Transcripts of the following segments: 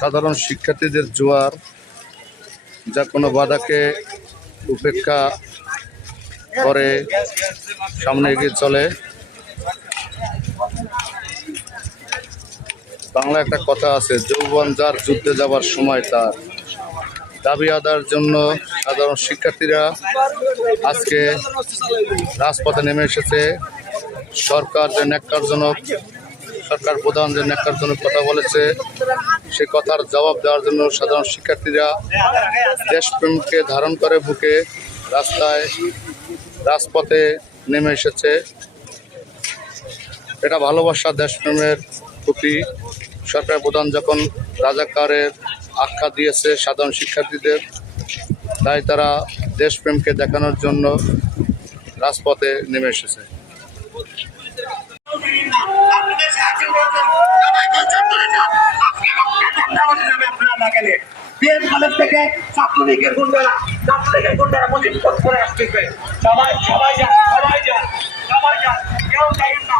সাধারণ শিক্ষার্থীদের জোয়ার, যা কোনো বাধাকে উপেক্ষা করে সামনে এগিয়ে চলে। বাংলা একটা কথা আছে, যৌবন যার যুদ্ধে যাবার সময় তার। দাবি আদায়ের জন্য সাধারণ শিক্ষার্থীরা আজকে রাজপথে নেমে এসেছে। সরকার প্রধান যে ন্যাক্কারজনক কথা বলেছে, সে কথার জবাব দেওয়ার জন্য সাধারণ শিক্ষার্থীরা দেশপ্রেমকে ধারণ করে বুকে রাজপথে নেমে এসেছে। এটা ভালোবাসা, দেশপ্রেমের প্রতি। সরকার প্রধান যখন রাজাকারের আখ্যা দিয়েছে সাধারণ শিক্ষার্থীদের, তাই তারা দেশপ্রেমকে দেখানোর জন্য রাজপথে নেমে এসেছে। থেকে ছাত্রলীগের গুন্ডারা মজিদ করে আসতেছে। সবাই যান, কেউ যাবেন না।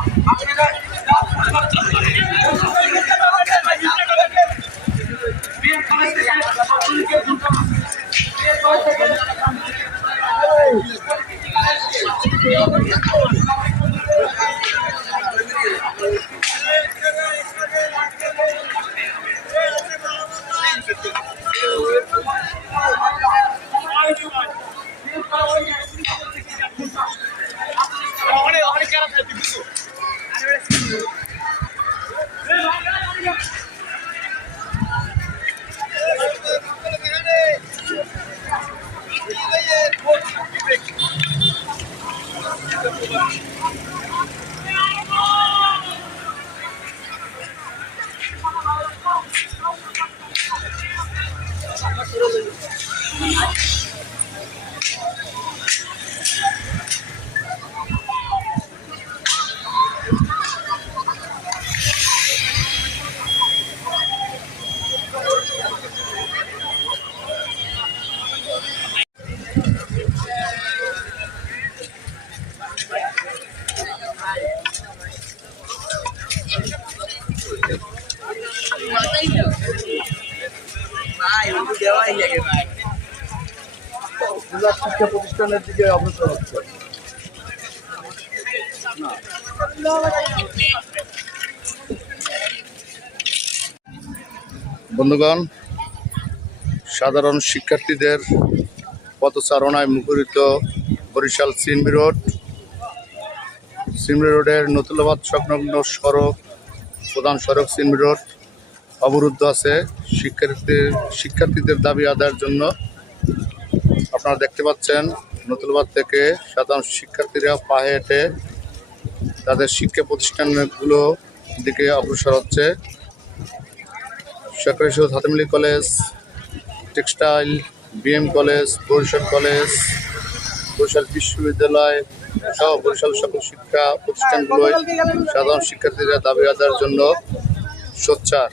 শিক্ষা প্রতিষ্ঠানের দিকে অগ্রসর হচ্ছে। বন্ধুগণ, সাধারণ শিক্ষার্থীদের পথচারণায় মুখরিত বরিশাল সিএমবি রোডের নতুলাবাদ সংলগ্ন প্রধান সড়ক সিএমবি রোড অবরুদ্ধ আছে শিক্ষার্থীদের দাবি আদায়ের জন্য। আপনারা দেখতে পাচ্ছেন, নতুলাবাদ থেকে সাধারণ শিক্ষার্থীরা পায়ে হেঁটে তাদের শিক্ষা প্রতিষ্ঠানগুলো দিকে অগ্রসর হচ্ছে। সরকারি Syed Hatem Ali college, textile, BM college, Barisal college, Barisal বিশ্ববিদ্যালয় সহ বরিশাল সকল শিক্ষা প্রতিষ্ঠানগুলোয় সাধারণ শিক্ষার্থীরা দাবি আদায়ের জন্য সোচ্চার।